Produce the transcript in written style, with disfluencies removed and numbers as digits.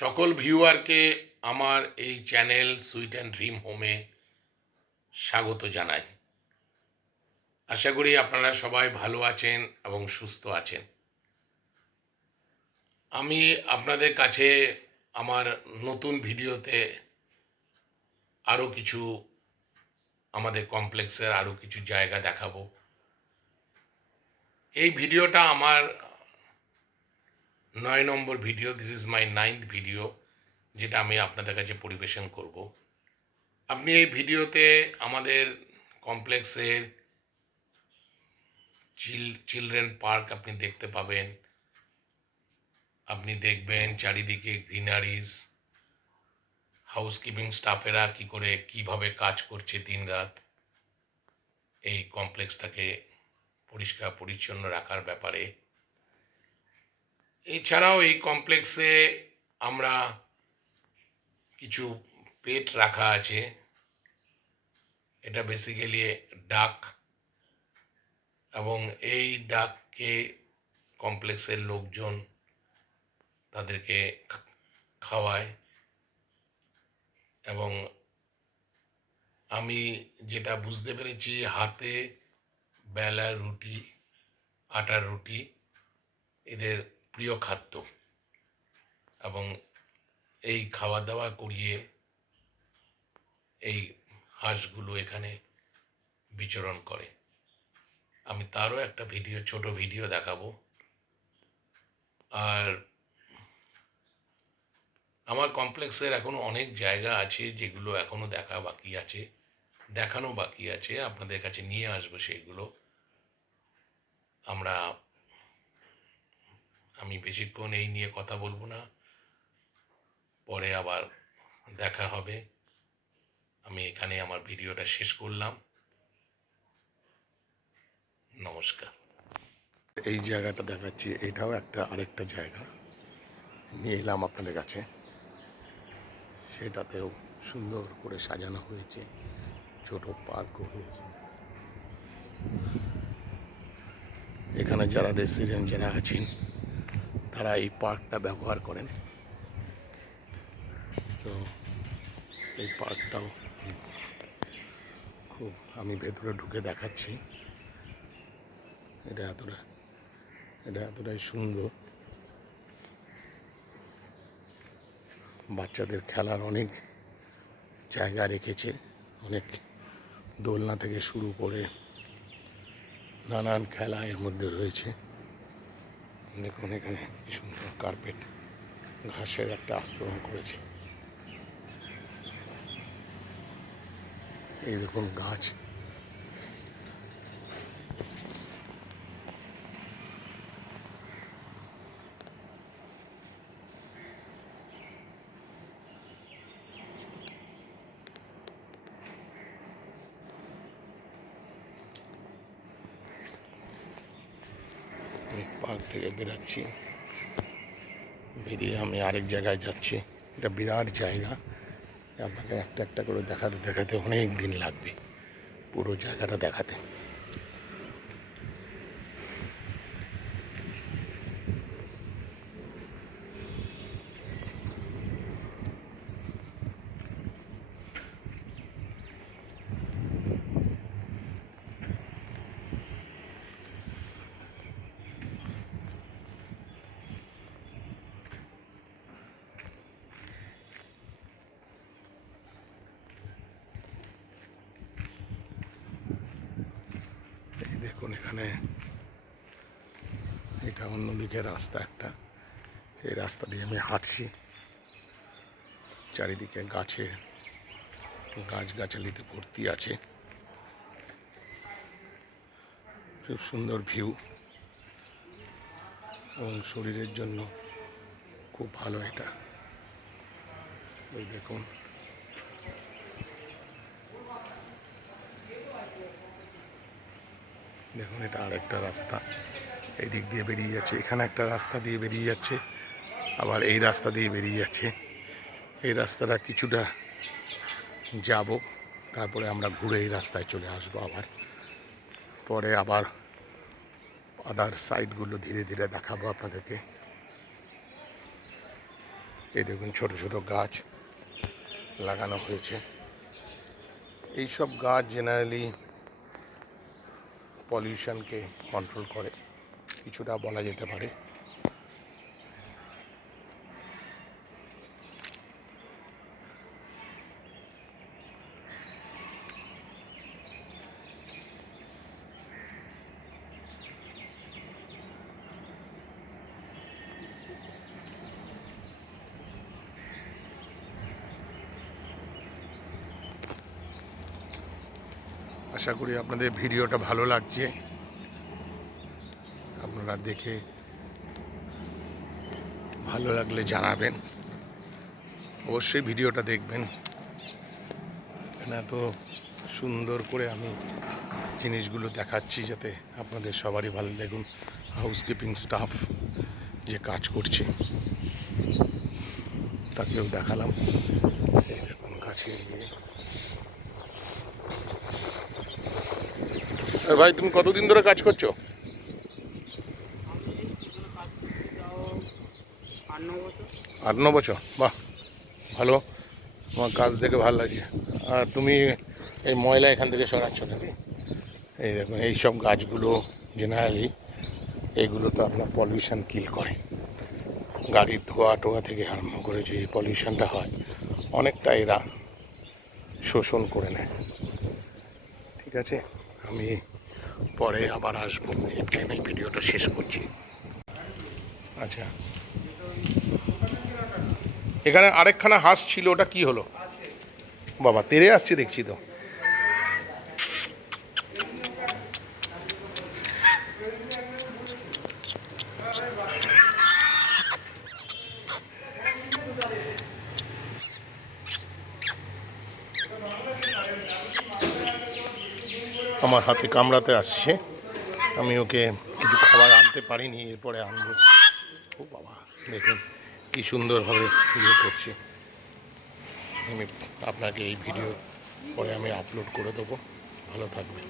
সকল ভিউয়ারকে আমার এই চ্যানেল সুইট অ্যান্ড ড্রিম হোমে স্বাগত জানাই। আশা করি আপনারা সবাই ভালো আছেন এবং সুস্থ আছেন। আমি আপনাদের কাছে আমার নতুন ভিডিওতে আরও কিছু আমাদের কমপ্লেক্সের আরও কিছু জায়গা দেখাবো। এই ভিডিওটা আমার 9 নম্বর video. This is my 9th video, যেটা আমি আপনাদের কাছে পরিবেশন করব। আপনি এই ভিডিওতে আমাদের কমপ্লেক্সের চিলড্রেন পার্ক আপনি দেখতে পাবেন। আপনি দেখবেন চারিদিকে গ্রিনারিজ, হাউসকিপিং স্টাফেরা কিভাবে কাজ করছে দিনরাত এই কমপ্লেক্সটাকে পরিষ্কার পরিচ্ছন্ন রাখার ব্যাপারে। এছাড়াও এই কমপ্লেক্সে আমরা কিছু পেট রাখা আছে। এটা বেসিক্যালি ডাক, এবং এই ডাককে কমপ্লেক্সের লোকজন তাদেরকে খাওয়ায়। এবং আমি যেটা বুঝতে পেরেছি, হাতে বেলার রুটি, আটার রুটি এদের প্রিয় খাদ্য, এবং এই খাওয়া দাওয়া করিয়ে এই হাঁসগুলো এখানে বিচরণ করে। আমি তারও একটা ছোট ভিডিও দেখাবো। আর আমার কমপ্লেক্সের এখনো অনেক জায়গা আছে যেগুলো এখনো দেখানো বাকি আছে। আপনাদের কাছে নিয়ে আসবো সেইগুলো। আমি বেশিক্ষণ এই নিয়ে কথা বলবো না, পরে আবার দেখা হবে। আমি এখানে আমার ভিডিওটা শেষ করলাম। নমস্কার। এই জায়গাটা দেখাচ্ছি, এটাও আরেকটা জায়গা নিয়ে এলাম আপনাদের কাছে। সেটাতেও সুন্দর করে সাজানো হয়েছে, ছোট পার্কও হয়েছে। এখানে যারা রেসিডেন্ট যারা আছেন তারা এই পার্কটা ব্যবহার করেন। তো এই পার্কটাও খুব, আমি ভেতরে ঢুকে দেখাচ্ছি। এটা এতটাই সুন্দর। বাচ্চাদের খেলার অনেক জায়গা রেখেছে, অনেক দোলনা থেকে শুরু করে নানান খেলা এর মধ্যে রয়েছে। দেখুন এখানে কি সুন্দর কার্পেট, ঘাসের একটা আস্তরণ করেছে। এই দেখুন গাছ, পার্ক থেকে বেরাচ্ছি, বেরিয়ে আমি আরেক জায়গায় যাচ্ছি। এটা বিরাট জায়গা, আপনাকে একটা একটা করে দেখাতে দেখাতে অনেক দিন লাগবে পুরো জায়গাটা দেখাতে। দেখুন এখানে এটা অন্যদিকে রাস্তা একটা, এই রাস্তা দিয়ে আমি হাঁটছি। চারিদিকে গাছগাছালিতে ভর্তি আছে, খুব সুন্দর ভিউ, এবং শরীরের জন্য খুব ভালো এটা। ওই দেখুন এটা আরেকটা রাস্তা, এই দিক দিয়ে বেরিয়ে যাচ্ছে। এখানে একটা রাস্তা দিয়ে বেরিয়ে যাচ্ছে, আবার এই রাস্তা দিয়ে বেরিয়ে যাচ্ছে। এই রাস্তাটা কিছুটা যাব, তারপরে আমরা ঘুরে এই রাস্তায় চলে আসবো। পরে আবার আদার সাইডগুলো ধীরে ধীরে দেখাবো আপনাদেরকে। এই দেখুন ছোট ছোট গাছ লাগানো হয়েছে। এইসব গাছ জেনারেলি পলিউশনকে কন্ট্রোল করে, কিছুটা বলা যেতে পারে। আশা করি আপনাদের ভিডিওটা ভালো লাগছে, আপনারা দেখে ভালো লাগলে জানাবেন, অবশ্যই ভিডিওটা দেখবেন। এত সুন্দর করে আমি জিনিসগুলো দেখাচ্ছি যাতে আপনাদের সবারই ভালো। দেখুন হাউসকিপিং স্টাফ যে কাজ করছে তাকেও দেখালাম। এই দেখুন কাছে গিয়ে, ভাই তুমি কতদিন ধরে কাজ করছো? 8-9 বছর। বাহ, ভালো, তোমার কাজ দেখে ভালো লাগছে। আর তুমি এই ময়লা এখান থেকে সরাচ্ছ নাকি? এই দেখুন এইসব গাছগুলো জেনারেলি এইগুলো তো আপনার পলিউশন কিল করে, গাড়ির ধোয়া টোয়া থেকে আরম্ভ করে যে পলিউশনটা হয় অনেকটা এরা শোষণ করে নেয়। ঠিক আছে, আমি পরে আবার আসবো, এখানেই ভিডিওটা শেষ করছি। আচ্ছা, এখানে আরেকখানা হাঁস ছিল, ওটা কি হলো? বাবা তেড়ে আসছে দেখছি তো। আমার হাতে কামড়াতে আসছে, আমি ওকে কিছু খাবার আনতে পারিনি, এরপরে আনবো। ও বাবা দেখুন কি সুন্দরভাবে ইয়ে করছে। আমি আপনাকে এই ভিডিও পরে আমি আপলোড করে দেবো, ভালো থাকবে।